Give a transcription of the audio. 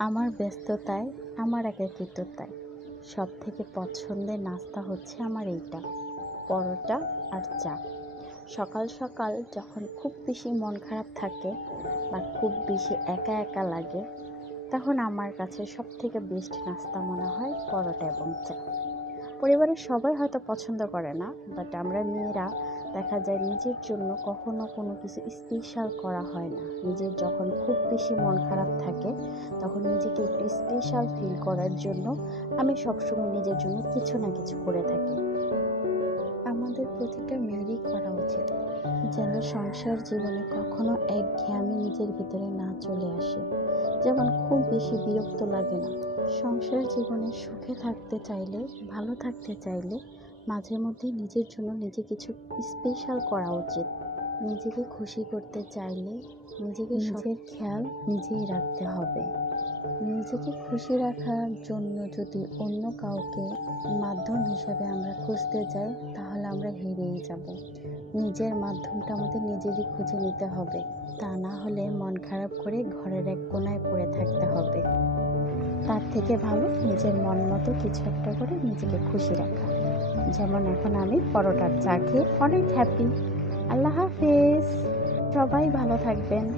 আমার ব্যস্ততায়, আমার একাকিত্বতায় সবথেকে পছন্দের নাস্তা হচ্ছে আমার এইটা, পরোটা আর চা। সকাল সকাল যখন খুব বেশি মন খারাপ থাকে বা খুব বেশি একা একা লাগে, তখন আমার কাছে সবথেকে বেস্ট নাস্তা মনে হয় পরোটা এবং চা। পরিবারের সবাই হয়তো পছন্দ করে না, বাট আমরা মেয়েরা দেখা যায় নিজের জন্য কখনো কোনো কিছু স্পেশাল করা হয় না। নিজের যখন খুব বেশি মন খারাপ থাকে, তখন নিজেকে একটু স্পেশাল ফিল করার জন্য আমি সবসময় নিজের জন্য কিছু না কিছু করে থাকি। আমাদের প্রতিটা মেয়েরই করা উচিত, যেন সংসার জীবনে কখনো একঘেয়েমি নিজের ভিতরে না চলে আসে। যেমন খুব বেশি বিরক্ত লাগে না। সংসার জীবনে সুখে থাকতে চাইলে, ভালো থাকতে চাইলে মাঝে মধ্যে নিজের জন্য নিজে কিছু স্পেশাল করা উচিত। নিজেকে খুশি করতে চাইলে নিজেকে নিজের খেয়াল নিজেই রাখতে হবে। নিজেকে খুশি রাখার জন্য যদি অন্য কাউকে মাধ্যম হিসাবে আমরা খুঁজতে যাই, তাহলে আমরা হেরেই যাব। নিজের মাধ্যমটা আমাদের নিজেরই খুঁজে নিতে হবে, তা না হলে মন খারাপ করে ঘরের এক কোনায় পড়ে থাকতে হবে। তার থেকে ভালো নিজের মন মতো কিছু একটা করে নিজেকে খুশি রাখা। যেমন এখন আমি পরোটার চা খেয়ে অনেক হ্যাপি। আল্লাহ হাফেজ, সবাই ভালো থাকবেন।